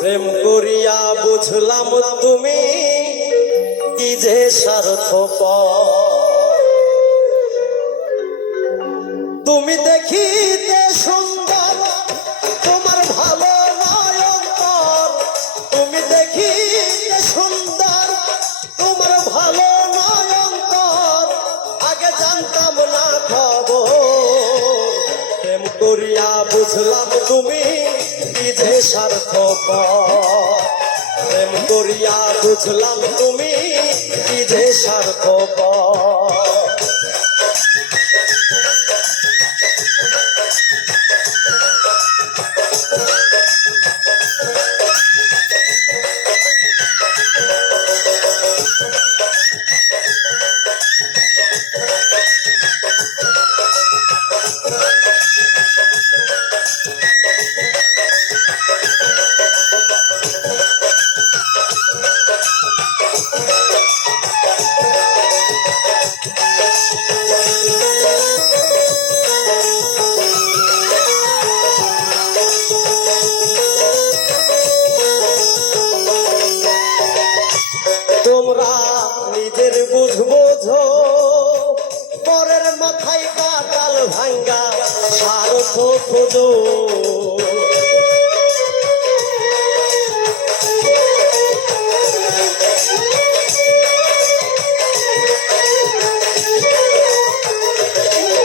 প্রেম করিয়া বুঝলাম তুমি কি যে স্বার্থপর। তুমি দেখিতে সুন্দর তোমার ভালো নয় অন্তর, তুমি দেখিতে সুন্দর তোমার ভালো নয় অন্তর, আগে জানতাম না খবর। প্রেম করিয়া বুঝলাম তুমি কি যে স্বার্থপর। প্রেম করিয়া বুঝলাম তুমি কি যে স্বার্থপর। তোমরা নিজের বুঝবো, পরের মাথায় কাটাল ভাঙ্গা স্বার্থ খোঁজো।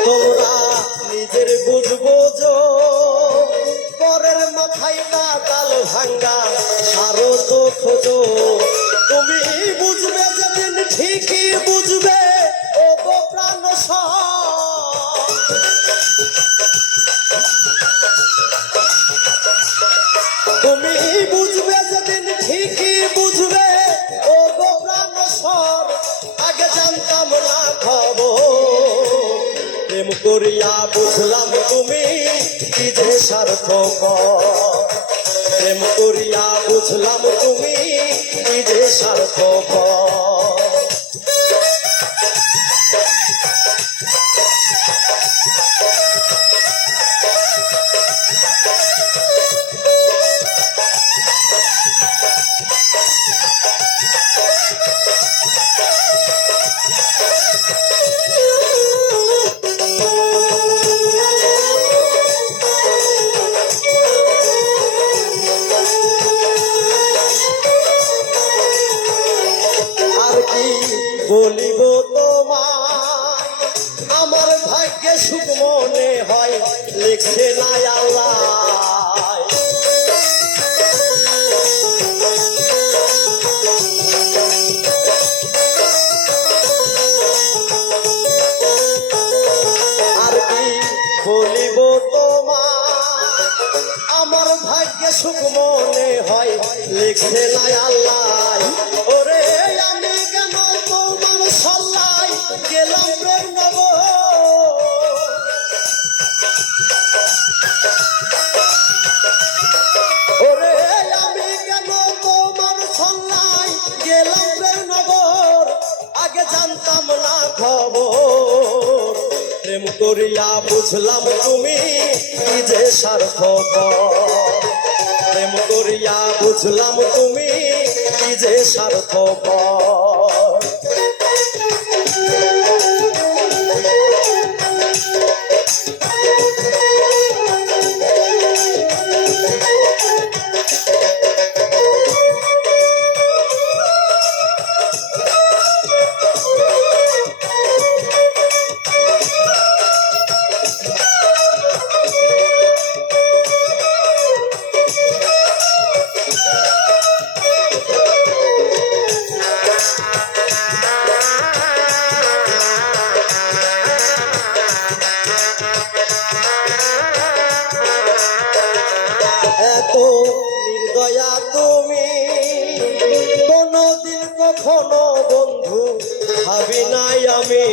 তোমরা নিজের বুঝবো, পরের মাথায় কাটাল ভাঙ্গা স্বার্থ খোঁজো। তুমি বুঝবে যেদিন ঠিকই বুঝবে ও গো প্রাণ। তুমি বুঝবে যেদিন ঠিকই বুঝবে ও গো প্রাণ। আগে জানতাম না খবর। প্রেম করিয়া বুঝলাম তুমি কি যে স্বার্থপর। প্রেম করিয়া বুঝলাম তুমি কি যে স্বার্থপর। বলিব তোমায় আমার ভাগ্যে সুখ মনে হয়, লিখছে না আল্লাহ। আর কি বলিব তোমায় আমার ভাগ্যে সুখ মনে হয়, লিখছে না আল্লাহ। ওরে আমি কেন তোমার সল্লাই গেলাম প্রেম নগর। ওরে আমি কেন তোমার সল্লাই গেলাম প্রেম নগর, আগে জানতাম না খবর। প্রেম করিয়া বুঝলাম তুমি কি যে স্বার্থপর। প্রেম করিয়া বুঝলাম তুমি কি যে স্বার্থপর। এত নির্দয়া তুমি কোনদিন কখনো বন্ধু ভাবি নাই আমি।